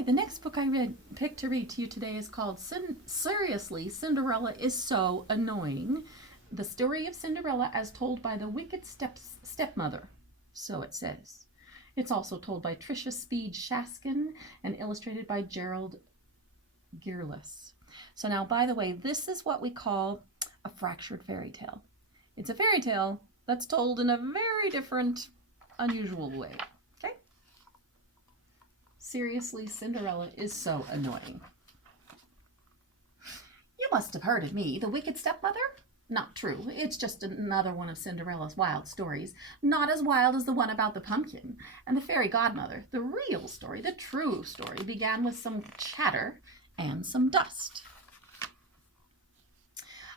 Okay, the next book I picked to read to you today is called Seriously, Cinderella is So Annoying. The story of Cinderella as told by the wicked stepmother. So it says. It's also told by Trisha Speed Shaskan and illustrated by Gerald Gearless. So now, by the way, this is what we call a fractured fairy tale. It's a fairy tale that's told in a very different, unusual way. Okay? Seriously, Cinderella is so annoying. You must have heard of me, the wicked stepmother? Not true. It's just another one of Cinderella's wild stories. Not as wild as the one about the pumpkin and the fairy godmother. The real story, the true story, began with some chatter and some dust.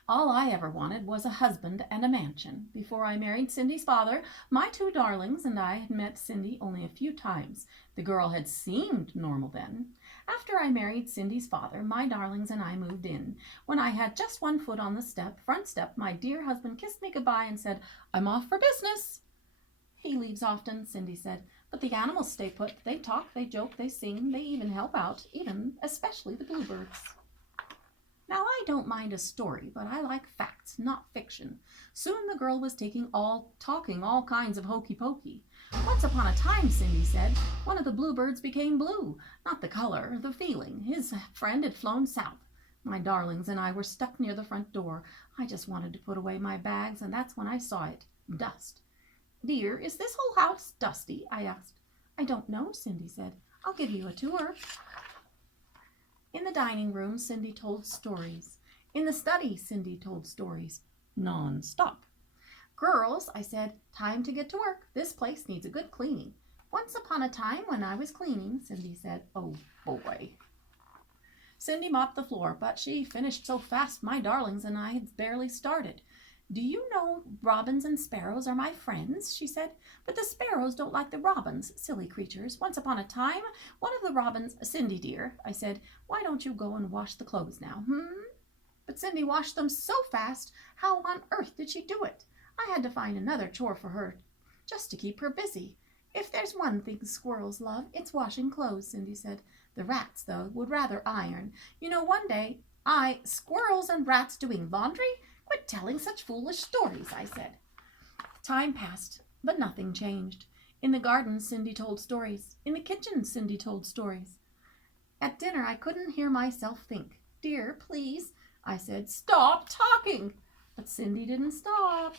All I ever wanted was a husband and a mansion. Before I married Cindy's father, my two darlings and I had met Cindy only a few times. The girl had seemed normal then. After I married Cindy's father, my darlings and I moved in. When I had just one foot on the front step, my dear husband kissed me goodbye and said, "I'm off for business." "He leaves often," Cindy said, "but the animals stay put. They talk, they joke, they sing, they even help out, especially the bluebirds." Now, I don't mind a story, but I like facts, not fiction. Soon the girl was talking all kinds of hokey pokey. "Once upon a time," Cindy said, "one of the bluebirds became blue. Not the color, the feeling. His friend had flown south. My darlings and I were stuck near the front door. I just wanted to put away my bags, and that's when I saw it. Dust." "Dear, is this whole house dusty?" I asked. "I don't know," Cindy said. "I'll give you a tour." In the dining room, Cindy told stories. In the study, Cindy told stories. Non-stop. "Girls," I said, "time to get to work. This place needs a good cleaning." "Once upon a time when I was cleaning," Cindy said. Oh, boy. Cindy mopped the floor, but she finished so fast my darlings and I had barely started. "Do you know robins and sparrows are my friends?" she said. "But the sparrows don't like the robins, silly creatures. Once upon a time, one of the robins—" "Cindy, dear," I said, "why don't you go and wash the clothes now, But Cindy washed them so fast. How on earth did she do it? I had to find another chore for her just to keep her busy. "If there's one thing squirrels love, it's washing clothes," Cindy said. "The rats, though, would rather iron. You know, one day squirrels and rats doing laundry? Quit telling such foolish stories," I said. Time passed, but nothing changed. In the garden, Cindy told stories. In the kitchen, Cindy told stories. At dinner, I couldn't hear myself think. "Dear, please," I said, "stop talking." But Cindy didn't stop.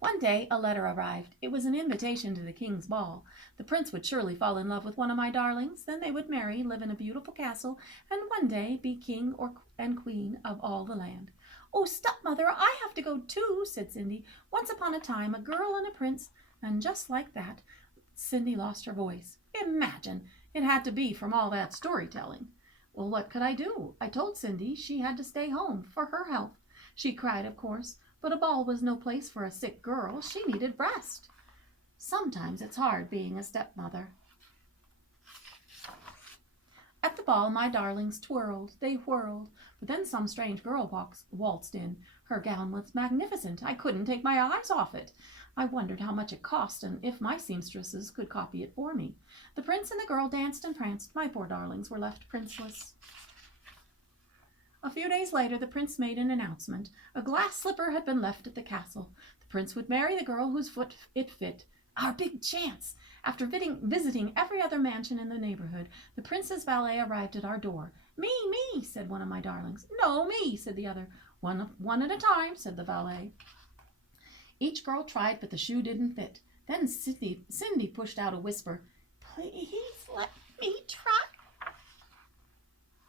One day, a letter arrived. It was an invitation to the king's ball. The prince would surely fall in love with one of my darlings. Then they would marry, live in a beautiful castle, and one day be king and queen of all the land. "Oh, stepmother, I have to go too," said Cindy. "Once upon a time, a girl and a prince," and just like that, Cindy lost her voice. Imagine! It had to be from all that storytelling. Well, what could I do? I told Cindy she had to stay home for her health. She cried, of course, but a ball was no place for a sick girl. She needed rest. Sometimes it's hard being a stepmother. At the ball, my darlings twirled, they whirled, but then some strange girl waltzed in. Her gown was magnificent. I couldn't take my eyes off it. I wondered how much it cost and if my seamstresses could copy it for me. The prince and the girl danced and pranced. My poor darlings were left princeless. A few days later, the prince made an announcement. A glass slipper had been left at the castle. The prince would marry the girl whose foot it fit. Our big chance! After visiting every other mansion in the neighborhood, the prince's valet arrived at our door. "Me, me," said one of my darlings. "No, me," said the other. One at a time," said the valet. Each girl tried, but the shoe didn't fit. Then Cindy pushed out a whisper. "Please let me try."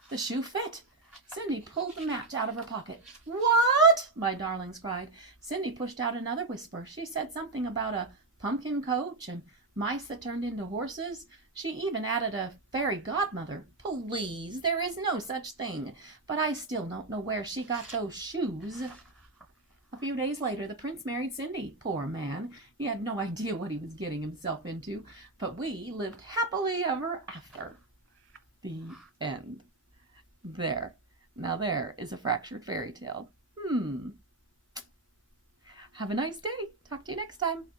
The shoe fit. Cindy pulled the match out of her pocket. "What?" my darlings cried. Cindy pushed out another whisper. She said something about a pumpkin coach and mice that turned into horses. She even added a fairy godmother. Please, there is no such thing. But I still don't know where she got those shoes. A few days later, the prince married Cindy. Poor man. He had no idea what he was getting himself into. But we lived happily ever after. The end. There. Now there is a fractured fairy tale. Have a nice day. Talk to you next time.